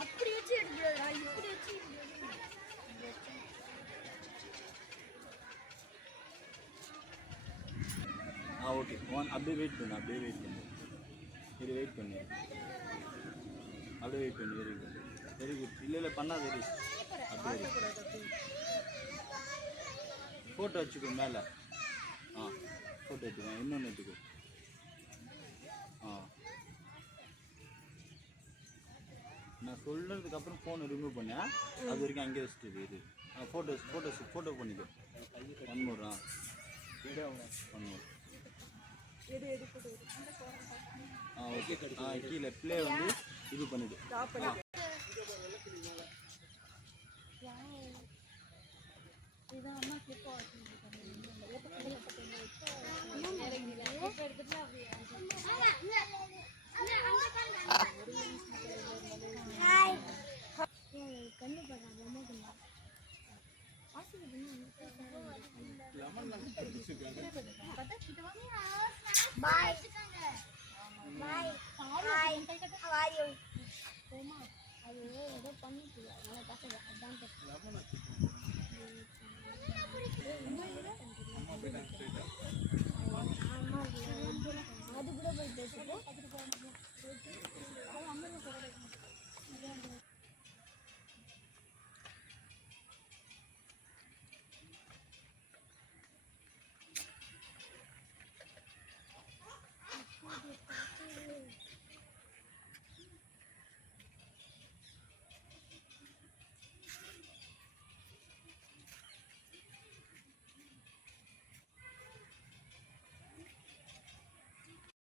அப்படி வச்சு எடுக்கடா இப்படி வச்சு ஆ ஓகே. ஒன் அப்படியே வெயிட் பண்ணு அப்படியே வெயிட் பண்ணு. சரி வெயிட் பண்ணு. அப்படியே வெயிட் பண்ணு வெரி குட் வெரி குட் இல்லை இல்லை பண்ணாது வெரி அப்படியே ஃபோட்டோ வச்சுக்கோ மேலே. ஆ ஃபோட்டோ எடுத்துக்கோ இன்னொன்று எடுத்துக்கோ ஆ. நான் சொல்கிறதுக்கு அப்புறம் ஃபோனை ரிமூவ் பண்ணேன் அது வரைக்கும் அங்கேயே வச்சுட்டு இது ஃபோட்டோஸ் ஃபோட்டோஸ் ஃபோட்டோ பண்ணிக்கோ. ஒன் மோர் ஆ. ஒன் மோர் ஆ ஓகே ஆ கீழே ப்ளே வந்து இது கிளிப் கண்ணு பண்ண பொம்மை Bye.